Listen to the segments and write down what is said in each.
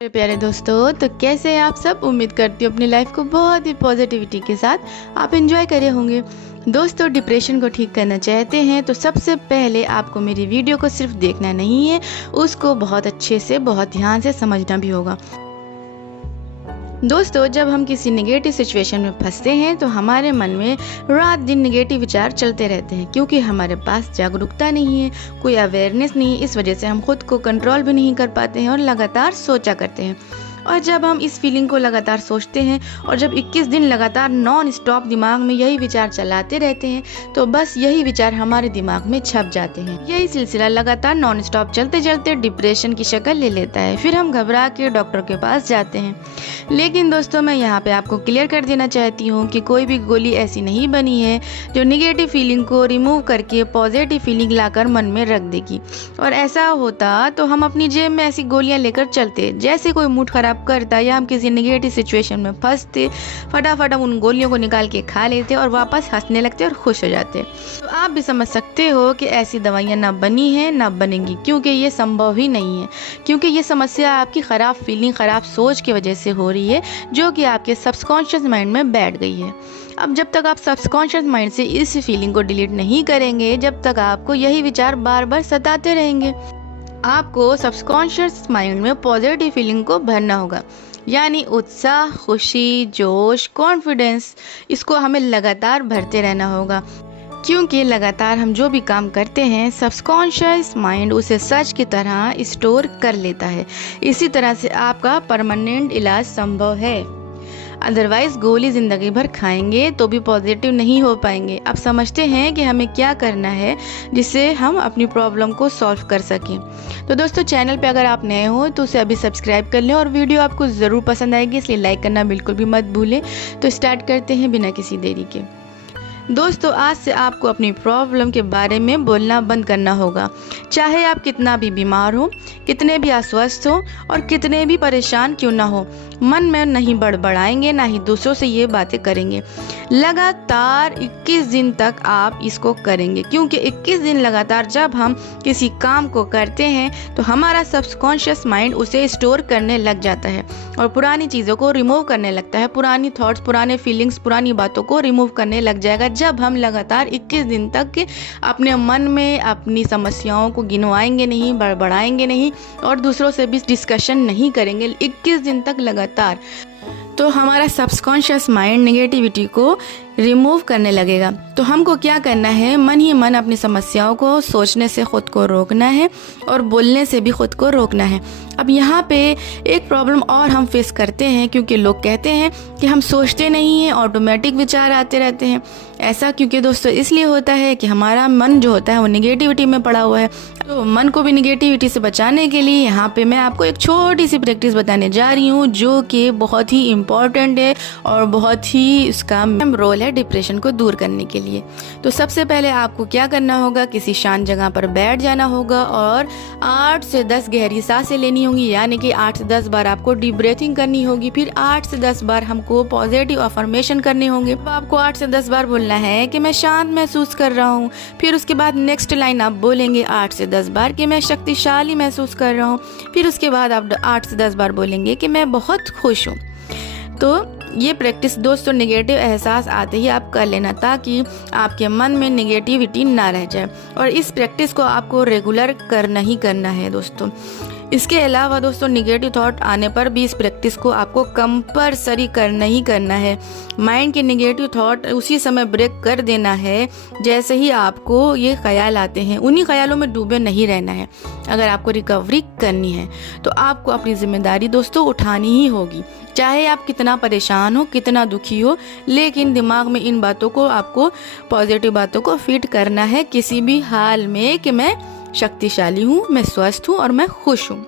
मेरे प्यारे दोस्तों, तो कैसे हैं आप सब। उम्मीद करती हूँ अपनी लाइफ को बहुत ही पॉजिटिविटी के साथ आप एंजॉय करे होंगे। दोस्तों, डिप्रेशन को ठीक करना चाहते हैं तो सबसे पहले आपको मेरी वीडियो को सिर्फ देखना नहीं है, उसको बहुत अच्छे से बहुत ध्यान से समझना भी होगा। दोस्तों, जब हम किसी नेगेटिव सिचुएशन में फंसते हैं तो हमारे मन में रात दिन नेगेटिव विचार चलते रहते हैं, क्योंकि हमारे पास जागरूकता नहीं है, कोई अवेयरनेस नहीं है। इस वजह से हम खुद को कंट्रोल भी नहीं कर पाते हैं और लगातार सोचा करते हैं। और जब हम इस फीलिंग को लगातार सोचते हैं और जब 21 दिन लगातार नॉन स्टॉप दिमाग में यही विचार चलाते रहते हैं, तो बस यही विचार हमारे दिमाग में छप जाते हैं। यही सिलसिला लगातार नॉन स्टॉप चलते चलते डिप्रेशन की शक्ल ले लेता है। फिर हम घबरा के डॉक्टर के पास जाते हैं। लेकिन दोस्तों, मैं यहाँ पे आपको क्लियर कर देना चाहती हूँ कि कोई भी गोली ऐसी नहीं बनी है जो नेगेटिव फीलिंग को रिमूव करके पॉजिटिव फीलिंग लाकर मन में रख देगी। और ऐसा होता तो हम अपनी जेब में ऐसी गोलियाँ लेकर चलते। जैसे कोई मूड खराब करता या हम किसी नेगेटिव सिचुएशन में फंसते, फटाफट हम उन गोलियों को निकाल के खा लेते और वापस हंसने लगते और खुश हो जाते। तो आप भी समझ सकते हो कि ऐसी दवाइयाँ ना बनी है ना बनेंगी, क्योंकि ये संभव ही नहीं है। क्योंकि ये समस्या आपकी ख़राब फीलिंग, ख़राब सोच की वजह से हो रही है, जो कि आपके सबकॉन्शियस माइंड में बैठ गई है। अब जब तक आप सबकॉन्शियस माइंड से इस फीलिंग को डिलीट नहीं करेंगे, जब तक आपको यही विचार बार बार सताते रहेंगे। आपको सबकॉन्शियस माइंड में पॉजिटिव फीलिंग को भरना होगा, यानी उत्साह, खुशी, जोश, कॉन्फिडेंस। इसको हमें लगातार भरते रहना होगा, क्योंकि लगातार हम जो भी काम करते हैं सबकॉन्शियस माइंड उसे सच की तरह स्टोर कर लेता है। इसी तरह से आपका परमानेंट इलाज संभव है। अदरवाइज गोली ज़िंदगी भर खाएंगे तो भी पॉजिटिव नहीं हो पाएंगे। अब समझते हैं कि हमें क्या करना है जिससे हम अपनी प्रॉब्लम को सॉल्व कर सकें। तो दोस्तों, चैनल पे अगर आप नए हो तो उसे अभी सब्सक्राइब कर लें और वीडियो आपको ज़रूर पसंद आएगी, इसलिए लाइक करना बिल्कुल भी मत भूलें। तो स्टार्ट करते हैं बिना किसी देरी के। दोस्तों, आज से आपको अपनी प्रॉब्लम के बारे में बोलना बंद करना होगा। चाहे आप कितना भी बीमार हो, कितने भी अस्वस्थ हो और कितने भी परेशान क्यों ना हो, मन में नहीं बड़बड़ाएंगे, ना ही दूसरों से ये बातें करेंगे। लगातार 21 दिन तक आप इसको करेंगे, क्योंकि 21 दिन लगातार जब हम किसी काम को करते हैं तो हमारा सबकॉन्शियस माइंड उसे स्टोर करने लग जाता है और पुरानी चीज़ों को रिमूव करने लगता है। पुरानी थॉट्स, पुराने फीलिंग्स, पुरानी बातों को रिमूव करने लग जाएगा जब हम लगातार 21 दिन तक अपने मन में अपनी समस्याओं को गिनवाएंगे नहीं, बड़बड़ाएंगे नहीं और दूसरों से भी डिस्कशन नहीं करेंगे 21 दिन तक लगातार। तो हमारा सबकॉन्शियस माइंड नेगेटिविटी को रिमूव करने लगेगा। तो हमको क्या करना है, मन ही मन अपनी समस्याओं को सोचने से खुद को रोकना है और बोलने से भी खुद को रोकना है। अब यहाँ पे एक प्रॉब्लम और हम फेस करते हैं, क्योंकि लोग कहते हैं कि हम सोचते नहीं हैं, ऑटोमेटिक विचार आते रहते हैं। ऐसा क्योंकि दोस्तों इसलिए होता है कि हमारा मन जो होता है वो नेगेटिविटी में पड़ा हुआ है। तो मन को भी नेगेटिविटी से बचाने के लिए यहाँ पे मैं आपको एक छोटी सी प्रैक्टिस बताने जा रही हूँ, जो कि बहुत ही इम्पॉर्टेंट है और बहुत ही उसका रोल है डिप्रेशन को दूर करने के लिए। तो सबसे पहले आपको क्या करना होगा, किसी शांत जगह पर बैठ जाना होगा और 8 से 10 गहरी सांसें लेनी होंगी, यानी कि 8 से 10 बार आपको डीप ब्रीथिंग करनी होगी। फिर 8 से 10 बार हमको पॉजिटिव अफर्मेशन करने होंगे। अब आपको 8 से 10 बार बोलना है कि मैं शांत महसूस कर रहा हूँ। फिर उसके बाद नेक्स्ट लाइन आप बोलेंगे 8 से 10 बार कि मैं शक्तिशाली महसूस कर रहा हूँ। फिर उसके बाद आप 8 से 10 बार बोलेंगे कि मैं बहुत खुश हूँ। तो ये प्रैक्टिस दोस्तों नेगेटिव एहसास आते ही आप कर लेना, ताकि आपके मन में नेगेटिविटी ना रह जाए। और इस प्रैक्टिस को आपको रेगुलर करना ही करना है दोस्तों। इसके अलावा दोस्तों, नेगेटिव थॉट आने पर भी इस प्रैक्टिस को आपको कंपलसरी करना ही करना है। माइंड के नेगेटिव थॉट उसी समय ब्रेक कर देना है जैसे ही आपको ये ख्याल आते हैं। उन्हीं ख्यालों में डूबे नहीं रहना है। अगर आपको रिकवरी करनी है तो आपको अपनी जिम्मेदारी दोस्तों उठानी ही होगी, चाहे आप कितना परेशान हो, कितना दुखी हो। लेकिन दिमाग में इन बातों को, आपको पॉजिटिव बातों को फिट करना है किसी भी हाल में, कि मैं शक्तिशाली हूँ, मैं स्वस्थ हूँ और मैं खुश हूँ।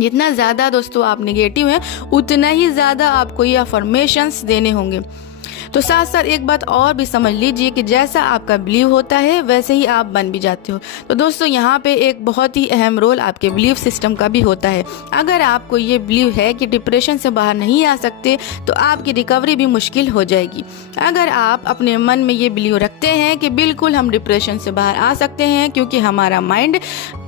जितना ज़्यादा दोस्तों आप नेगेटिव हैं, उतना ही ज़्यादा आपको ये अफर्मेशंस देने होंगे। तो साथ साथ एक बात और भी समझ लीजिए कि जैसा आपका बिलीव होता है वैसे ही आप बन भी जाते हो। तो दोस्तों, यहाँ पे एक बहुत ही अहम रोल आपके बिलीव सिस्टम का भी होता है। अगर आपको ये बिलीव है कि डिप्रेशन से बाहर नहीं आ सकते, तो आपकी रिकवरी भी मुश्किल हो जाएगी। अगर आप अपने मन में ये बिलीव रखते हैं कि बिल्कुल हम डिप्रेशन से बाहर आ सकते हैं, क्योंकि हमारा माइंड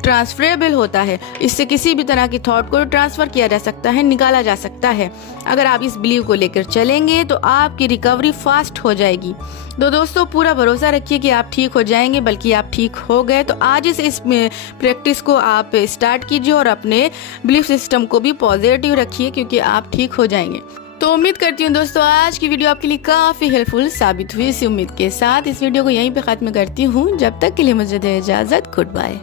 ट्रांसफरेबल होता है। इससे किसी भी तरह की थॉट को ट्रांसफर किया जा सकता है, निकाला जा सकता है। अगर आप इस बिलीव को लेकर चलेंगे तो आपकी रिकवरी फास्ट हो जाएगी। तो दोस्तों, पूरा भरोसा रखिए कि आप ठीक हो जाएंगे, बल्कि आप ठीक हो गए। तो आज इस प्रैक्टिस को आप स्टार्ट कीजिए और अपने बिलीफ सिस्टम को भी पॉजिटिव रखिए, क्योंकि आप ठीक हो जाएंगे। तो उम्मीद करती हूँ दोस्तों आज की वीडियो आपके लिए काफ़ी हेल्पफुल साबित हुई। इसी उम्मीद के साथ इस वीडियो को यहीं पे ख़त्म करती हूँ। जब तक के लिए मुझे दे इजाज़त, गुड बाय।